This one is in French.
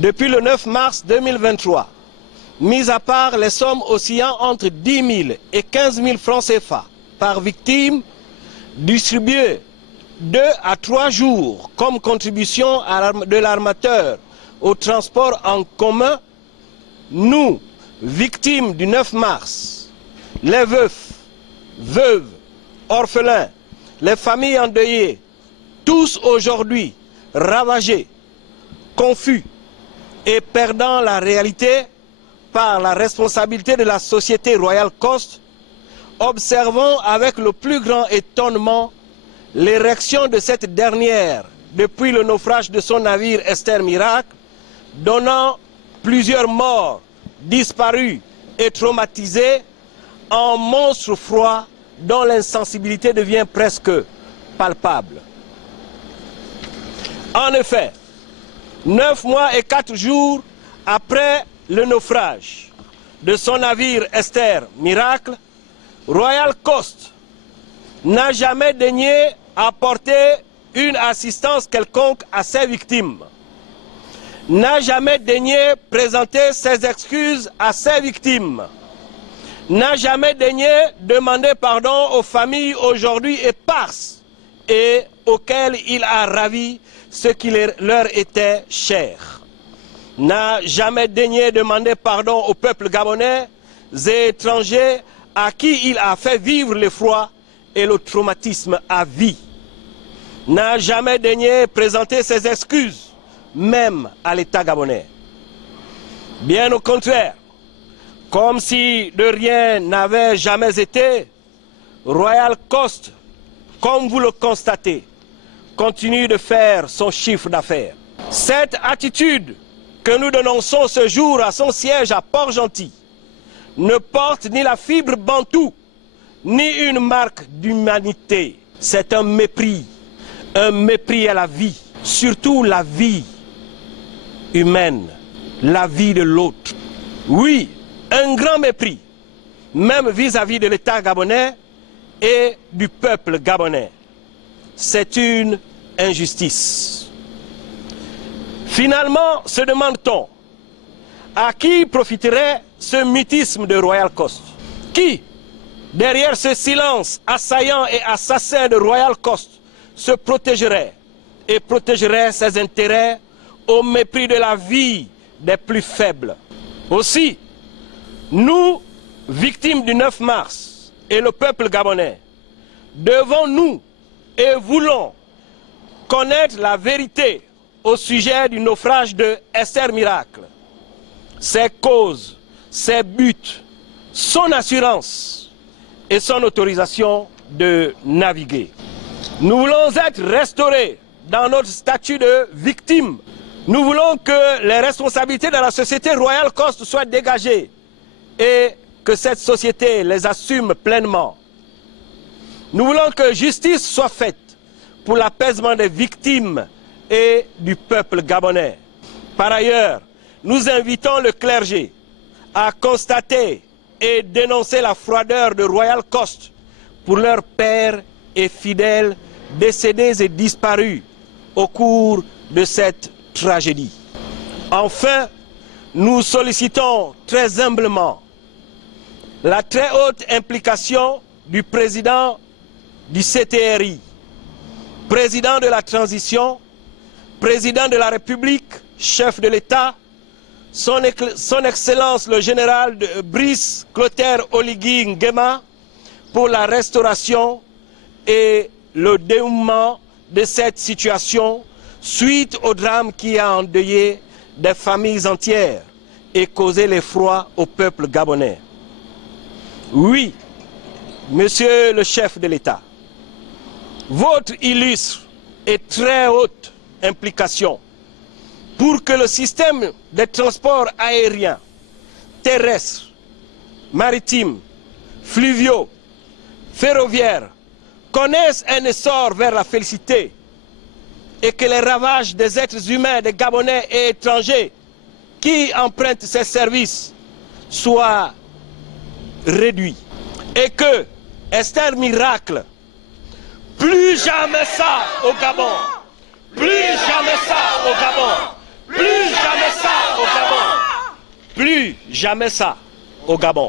Depuis le 9 mars 2023, mis à part les sommes oscillant entre 10 000 et 15 000 francs CFA par victime, distribuées 2 à 3 jours comme contribution de l'armateur au transport en commun, nous, victimes du 9 mars, les veufs, veuves, orphelins, les familles endeuillées, tous aujourd'hui ravagés, confus et perdant la réalité par la responsabilité de la société Royal Coast, observons avec le plus grand étonnement l'érection de cette dernière depuis le naufrage de son navire Esther Miracle, donnant plusieurs morts, disparus et traumatisés en monstres froids dont l'insensibilité devient presque palpable. En effet, 9 mois et 4 jours après le naufrage de son navire Esther Miracle, Royal Coast n'a jamais daigné apporter une assistance quelconque à ses victimes, n'a jamais daigné présenter ses excuses à ses victimes, n'a jamais daigné demander pardon aux familles aujourd'hui éparses et auxquelles il a ravi ce qui leur était cher, n'a jamais daigné demander pardon au peuple gabonais et étrangers à qui il a fait vivre l'effroi et le traumatisme à vie, n'a jamais daigné présenter ses excuses, même à l'État gabonais. Bien au contraire, comme si de rien n'avait jamais été, Royal Coast, comme vous le constatez, continue de faire son chiffre d'affaires. Cette attitude que nous dénonçons ce jour à son siège à Port-Gentil ne porte ni la fibre bantou, ni une marque d'humanité. C'est un mépris à la vie, surtout la vie humaine, la vie de l'autre. Oui, un grand mépris, même vis-à-vis de l'État gabonais et du peuple gabonais. C'est une injustice. Finalement, se demande-t-on, à qui profiterait ce mutisme de Royal Coast? Qui, derrière ce silence assaillant et assassin de Royal Coast, se protégerait et protégerait ses intérêts au mépris de la vie des plus faibles? Aussi, nous, victimes du 9 mars et le peuple gabonais, devons-nous et voulons connaître la vérité au sujet du naufrage de Esther Miracle, ses causes, ses buts, son assurance et son autorisation de naviguer. Nous voulons être restaurés dans notre statut de victime. Nous voulons que les responsabilités de la société Royal Coast soient dégagées et que cette société les assume pleinement. Nous voulons que justice soit faite pour l'apaisement des victimes et du peuple gabonais. Par ailleurs, nous invitons le clergé à constater et dénoncer la froideur de Royal Coast pour leurs pères et fidèles décédés et disparus au cours de cette tragédie. Enfin, nous sollicitons très humblement la très haute implication du président du CTRI, président de la transition, président de la République, chef de l'État, son Excellence le général Brice Clotaire Oligui Nguema, pour la restauration et le dénouement de cette situation suite au drame qui a endeuillé des familles entières et causé l'effroi au peuple gabonais. Oui, monsieur le chef de l'État, votre illustre et très haute implication pour que le système de transport aérien, terrestre, maritime, fluviaux, ferroviaire connaissent un essor vers la félicité et que les ravages des êtres humains, des Gabonais et étrangers qui empruntent ces services soient réduits. Et que Esther Miracle, plus jamais ça au Gabon, plus jamais ça au Gabon, plus jamais ça Jamais ça au Gabon.